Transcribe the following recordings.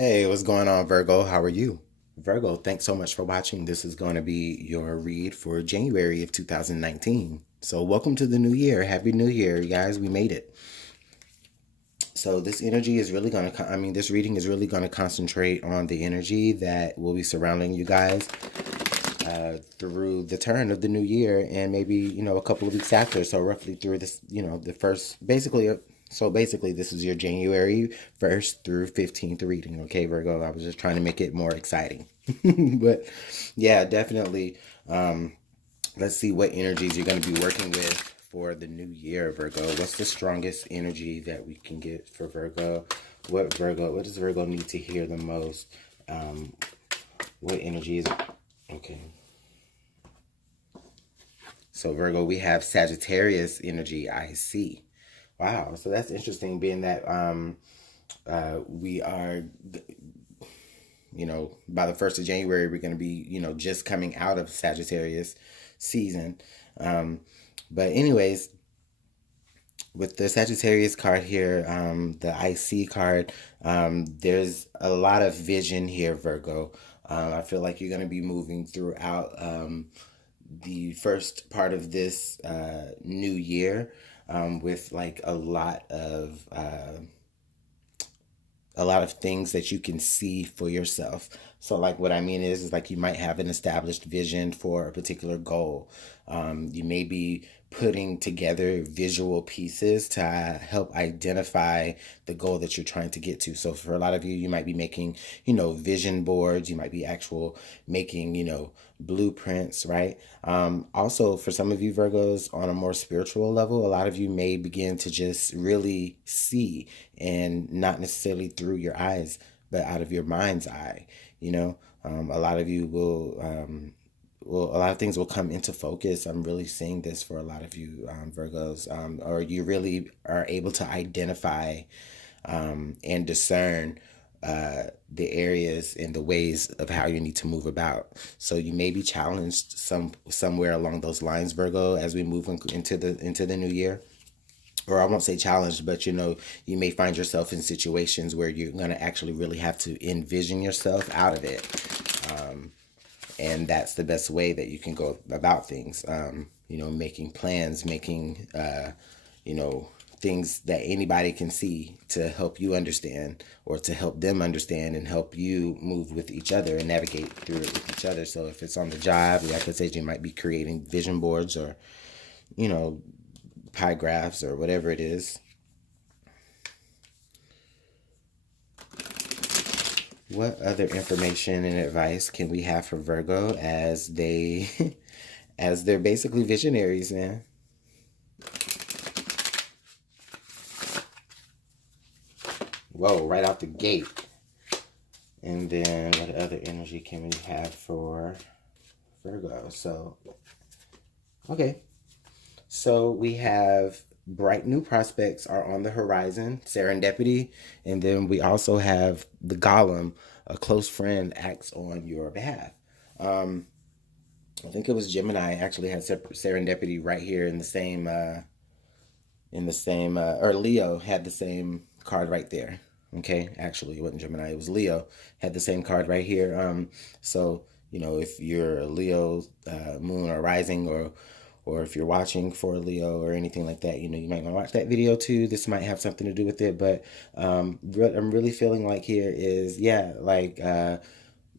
Hey, what's going on, Virgo? How are you? Virgo, thanks so much for watching. This is going to be your read for January of 2019. So, welcome to the new year. Happy New Year, you guys. We made it. So, this energy is really going to, this reading is really going to concentrate on the energy that will be surrounding you guys through the turn of the new year and maybe, a couple of weeks after. So, roughly through this, the first, basically, so basically, this is your January 1st through 15th reading, okay, Virgo? I was just trying to make it more exciting. But yeah, definitely. Let's see what energies you're going to be working with for the new year, Virgo. What's the strongest energy that we can get for Virgo? What does Virgo need to hear the most? Um, what energy is it? Okay. So Virgo, we have Sagittarius energy, I see. Wow, so that's interesting being that we are, by the 1st of January, we're going to be, just coming out of Sagittarius season. Um, but anyways, with the Sagittarius card here, the IC card, there's a lot of vision here, Virgo. I feel like you're going to be moving throughout the first part of this new year with like a lot of things that you can see for yourself. So, like, what I mean is like you might have an established vision for a particular goal. You may be putting together visual pieces to help identify the goal that you're trying to get to. So, for a lot of you, you might be making, vision boards. You might be actual making, blueprints, right? Also, for some of you Virgos on a more spiritual level, a lot of you may begin to just really see and not necessarily through your eyes, but out of your mind's eye. A lot of you a lot of things will come into focus. I'm really seeing this for a lot of you Virgos, or you really are able to identify and discern the areas and the ways of how you need to move about. So you may be challenged somewhere along those lines, Virgo, as we move into the new year. Or I won't say challenged, but you may find yourself in situations where you're going to actually really have to envision yourself out of it. And that's the best way that you can go about things. Making plans, making, you know, things that anybody can see to help you understand or to help them understand and help you move with each other and navigate through it with each other. So if it's on the job, like I said, you might be creating vision boards or, you know, pie graphs or whatever it is. What other information and advice can we have for Virgo as they as they're basically visionaries, man? Whoa, right out the gate. And then what other energy can we have for Virgo? So, okay. So we have bright new prospects are on the horizon, serendipity, and then we also have the golem, a close friend acts on your behalf. Um, I think it was Gemini actually had serendipity right here in the same or Leo had the same card right there. Okay, actually it wasn't Gemini, it was Leo had the same card right here. So if you're a Leo moon or rising, or if you're watching for Leo or anything like that, you might want to watch that video too. This might have something to do with it, but what I'm really feeling like here is, yeah, like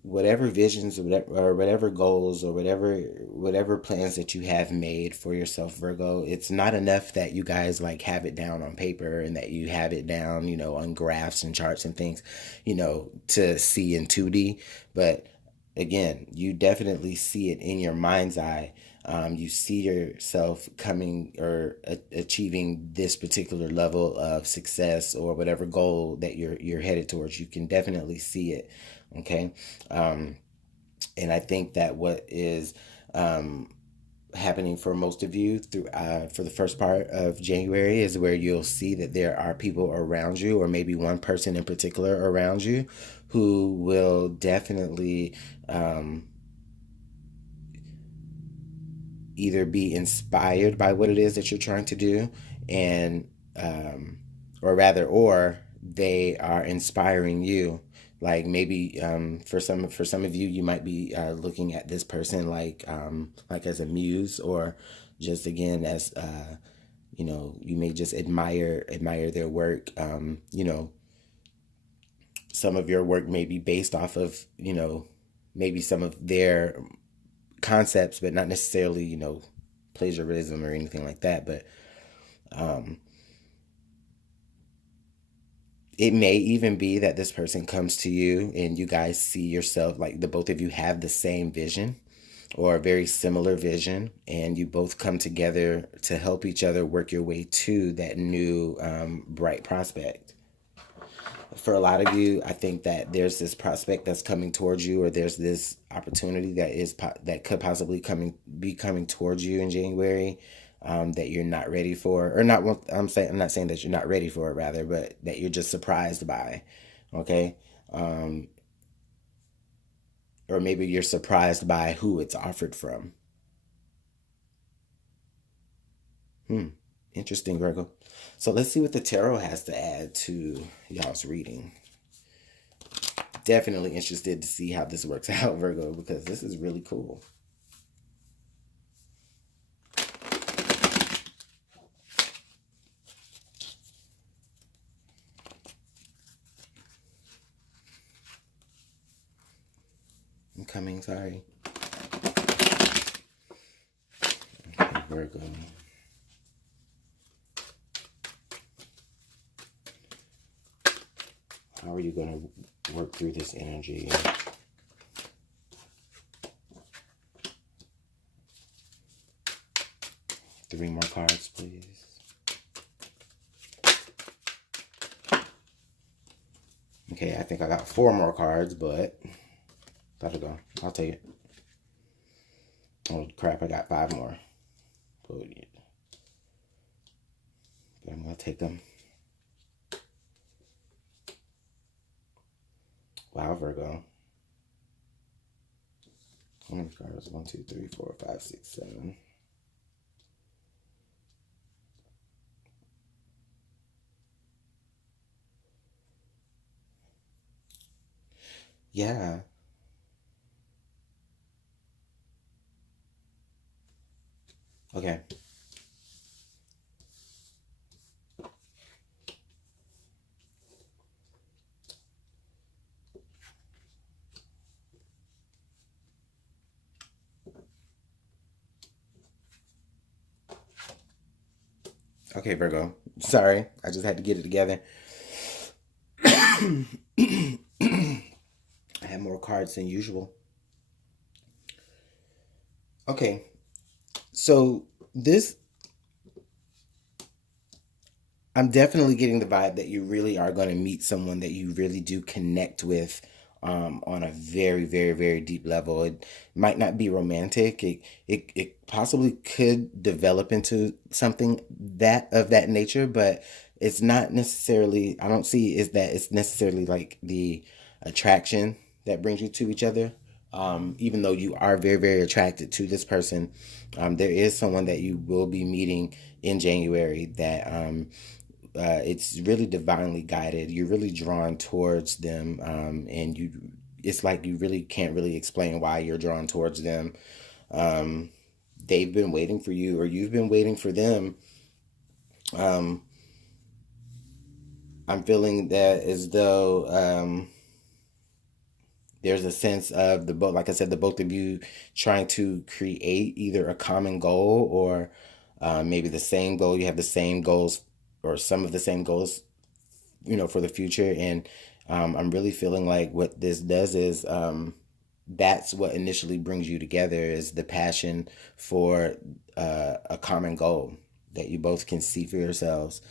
whatever visions or whatever goals or whatever plans that you have made for yourself, Virgo, it's not enough that you guys like have it down on paper and that you have it down, on graphs and charts and things, to see in 2D. But again, you definitely see it in your mind's eye. You see yourself coming or achieving this particular level of success or whatever goal that you're headed towards. You can definitely see it. Okay. And I think that what is happening for most of you through for the first part of January is where you'll see that there are people around you, or maybe one person in particular around you, who will definitely either be inspired by what it is that you're trying to do, and or rather, or they are inspiring you. Like maybe for some of you, you might be looking at this person like as a muse, or just again as you may just admire their work. Some of your work may be based off of maybe some of their concepts, but not necessarily plagiarism or anything like that. But it may even be that this person comes to you and you guys see yourself, like the both of you have the same vision or a very similar vision, and you both come together to help each other work your way to that new bright prospect. For a lot of you, I think that there's this prospect that's coming towards you, or there's this opportunity that could possibly be coming towards you in January, that you're not ready for, or not. I'm not saying that you're not ready for it, rather, but that you're just surprised by. Okay, or maybe you're surprised by who it's offered from. Interesting, Virgo. So let's see what the tarot has to add to y'all's reading. Definitely interested to see how this works out, Virgo, because this is really cool. I'm coming, sorry. Okay, Virgo. How are you going to work through this energy? Three more cards, please. Okay, I think I got four more cards, but that'll go. I'll take it. Oh, crap, I got five more. But I'm going to take them. Wow, Virgo. How many cards? 1, 2, 3, 4, 5, 6, 7. Yeah. Okay. Okay, Virgo. Sorry, I just had to get it together. I have more cards than usual. Okay, so this, I'm definitely getting the vibe that you really are going to meet someone that you really do connect with, on a very, very, very deep level. It might not be romantic. It possibly could develop into something that nature, but it's not necessarily, I don't see is that it's necessarily like the attraction that brings you to each other. Even though you are very, very attracted to this person, there is someone that you will be meeting in January that it's really divinely guided. You're really drawn towards them, and it's like you really can't really explain why you're drawn towards them. Um, they've been waiting for you, or you've been waiting for them. Um, I'm feeling that as though there's a sense of the both, like I said, the both of you trying to create either a common goal, or maybe the same goal. You have the same goals, or some of the same goals, for the future. And I'm really feeling like what this does is, that's what initially brings you together, is the passion for a common goal that you both can see for yourselves.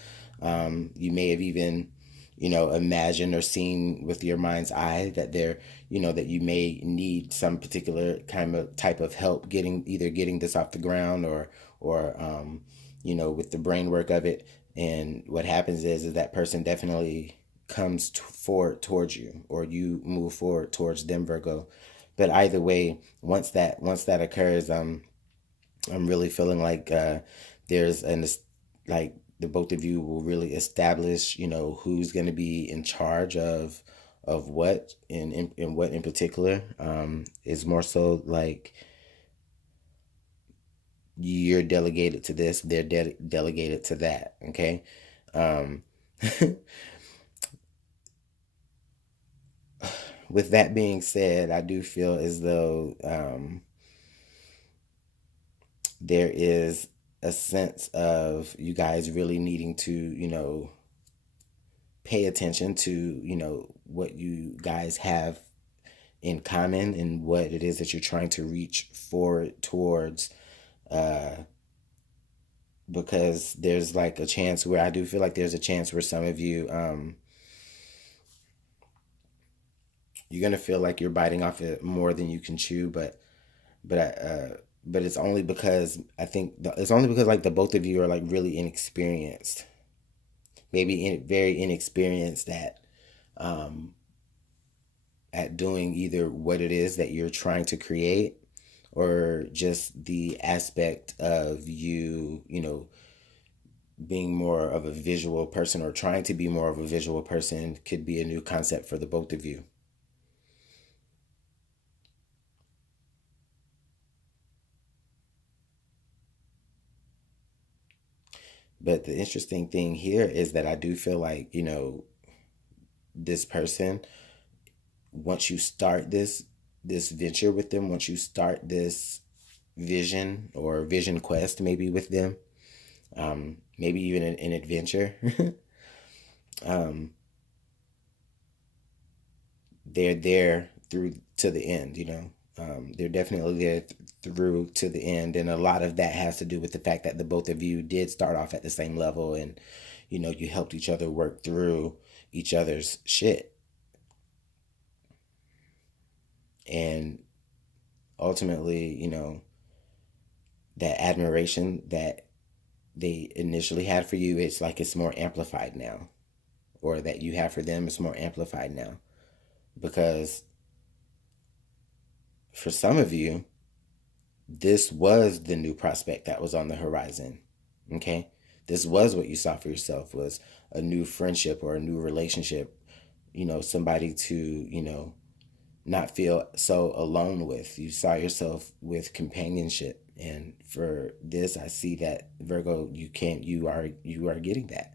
You may have even, imagined or seen with your mind's eye that that you may need some particular kind of type of help getting this off the ground, or with the brain work of it. And what happens is that person definitely comes forward towards you, or you move forward towards them, Virgo. But either way, once that occurs, I'm really feeling like there's an like the both of you will really establish, who's going to be in charge of what in what in particular. Is more so like you're delegated to this, they're delegated to that. Okay. Um, with that being said, I do feel as though there is a sense of you guys really needing to, pay attention to, what you guys have in common and what it is that you're trying to reach forward towards. Uh, because there's like a chance where I do feel like there's a chance where some of you, you're gonna feel like you're biting off it more than you can chew, but it's only because it's only because like the both of you are like really inexperienced, maybe very inexperienced um, at doing either what it is that you're trying to create, or just the aspect of you, being more of a visual person or trying to be more of a visual person could be a new concept for the both of you. But the interesting thing here is that I do feel like, this person, once you start this venture with them, once you start this vision or vision quest maybe with them, maybe even an adventure, um, they're there through to the end, they're definitely there through to the end. And a lot of that has to do with the fact that the both of you did start off at the same level, and, you helped each other work through each other's shit. And ultimately, that admiration that they initially had for you, it's like it's more amplified now, or that you have for them is more amplified now, because for some of you, this was the new prospect that was on the horizon. Okay, this was what you saw for yourself, was a new friendship or a new relationship, somebody to, not feel so alone with. You saw yourself with companionship, and for this I see that, Virgo, you are getting that.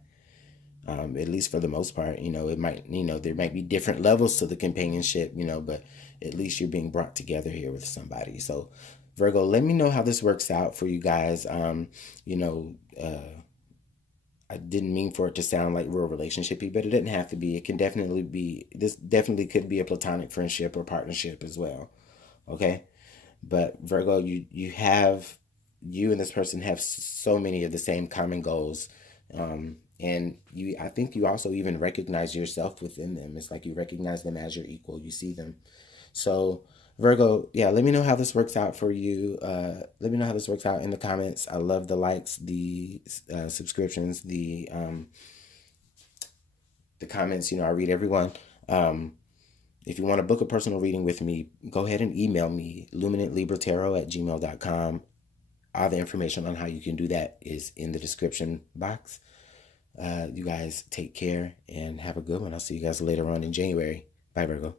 At least for the most part, it might, there might be different levels to the companionship, but at least you're being brought together here with somebody. So, Virgo, let me know how this works out for you guys. You know, I didn't mean for it to sound like real relationshipy, but it didn't have to be. It can definitely be. This definitely could be a platonic friendship or partnership as well. Okay, but Virgo, you and this person have so many of the same common goals, and I think you also even recognize yourself within them. It's like you recognize them as your equal. You see them. So, Virgo, yeah, let me know how this works out for you. Let me know how this works out in the comments. I love the likes, the subscriptions, the comments. I read everyone. If you want to book a personal reading with me, go ahead and email me, LuminantLibraTarot@gmail.com. All the information on how you can do that is in the description box. You guys take care and have a good one. I'll see you guys later on in January. Bye, Virgo.